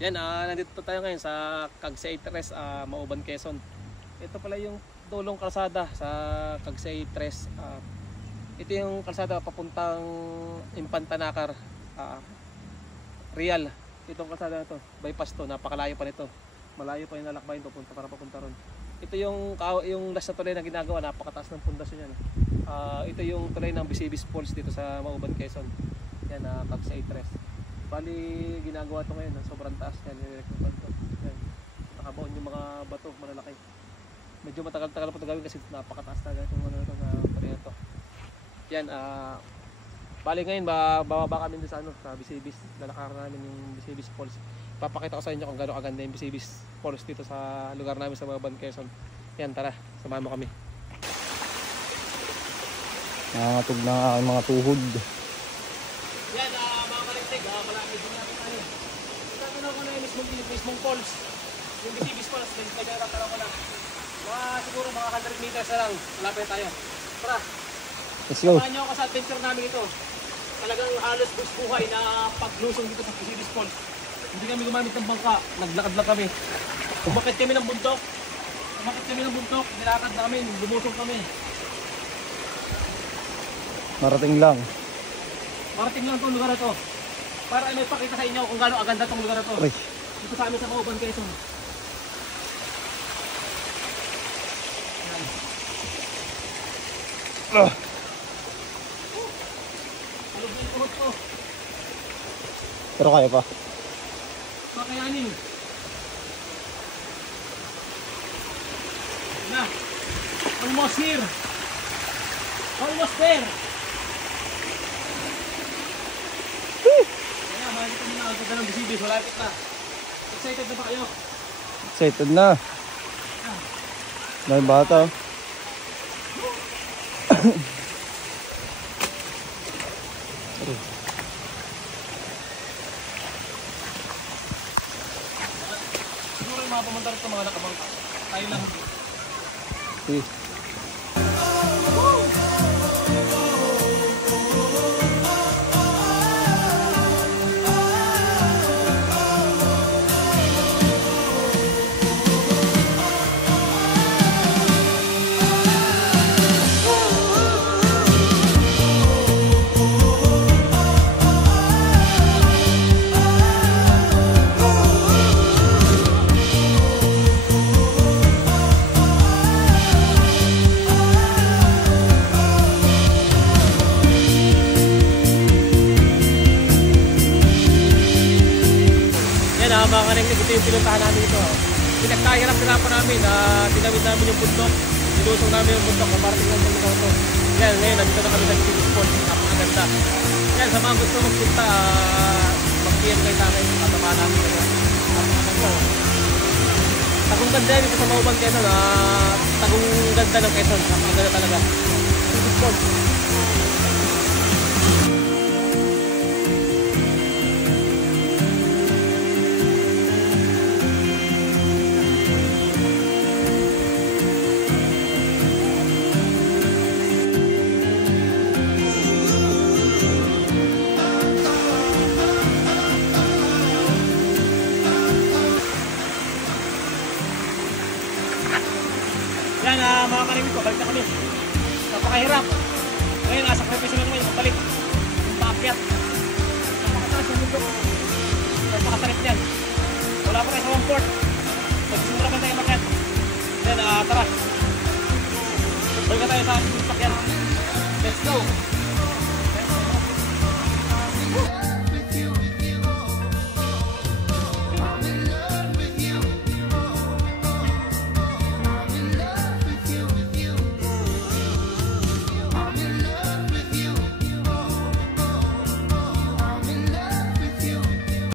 Yan, nandito tayo ngayon sa Cagsay 3, Mauban, Quezon. Ito pala yung dulong kalsada sa Cagsay 3. Ito yung kalsada papuntang Infanta Nakar, Real. Itong kalsada na to, bypass to, napakalayo pa nito. Malayo pa yung lalakbayin papunta ron. Ito yung last na tulay na ginagawa, napakataas ng pundasyon yan. Ito yung tulay ng Bisibis Falls dito sa Mauban, Quezon. Yan, Cagsay 3. Bali, ginagawa ito ngayon, sobrang taas yan, nirekopan ito. Yan, nakabaon yung mga bato, malalaki. Medyo matagal-tagal pa ito gawin kasi napakataas talaga itong ano ito na tulay ito. Yan, bali ngayon, bababa kami dito sa, sa Bisibis, lalakaran namin yung Bisibis Falls. Papakita ko sa inyo kung gano'ng kaganda yung Bisibis Falls dito sa lugar namin sa Mauban, Quezon. Yan, tara, samahan mo kami. Nangangatog na ang aking mga tuhod. Yan, mga kaligtig, malaki din natin tayo. Tatanaw ko na yung mismong falls. Yung Bisibis Falls, kaya tatanaw ko na. Siguro mga 100 meters na lang, malapit tayo. Tara, let's go. samahan nyo ako sa adventure namin ito. Talagang halos buhay na paglusong dito sa Bisibis Falls. Hindi kami gumamit ng bangka, naglakad lang kami. Umakit kami ng bundok, nilakad namin, lumusong kami. Marating lang Itong lugar na to. Para may pakita sa inyo kung gaano aganda itong lugar na to. Uy. Dito sa amin sa Mauban, Quezon. Alog na yung tuhod ko. Pero kaya pa. Kakayanin. Na. Almost here. Almost there. Kaya makikita nyo na ang ganda ng Bisibis. Malapit na. Excited na ba kayo? Excited na. May bata. Siguro yung mga pumunta rito mga nakabangka. Tayo lang. Okay. Mga kanenglig, ito yung pinuntahan namin ito. Pinagkahirap-hirapan namin, tinawid namin yung bundok, nilusong namin yung bundok, maparating ng bundok ito. Yan, ngayon, nandito na kami sa Bisibis Falls, napakaganda. Yan, sa mga gusto magpunta, mag-PM kayo sa akin, tatama namin ito. Napakaganda. Tagong ganda yan ito sa Mauban, Quezon, tagong ganda ng Quezon, napakaganda talaga. Bisibis Falls. Yan, mga kanimit ko, balik na kami. Napakahirap. Ngayon, sakripisyo na naman yung pabalik. Yung paakyat. Napakataas yung bundok. Napakatarip niyan. Wala pa rin sa 1/4. Magsimura pa tayo makyat. Then, tara. Balik na tayo sa sakyan. Let's go!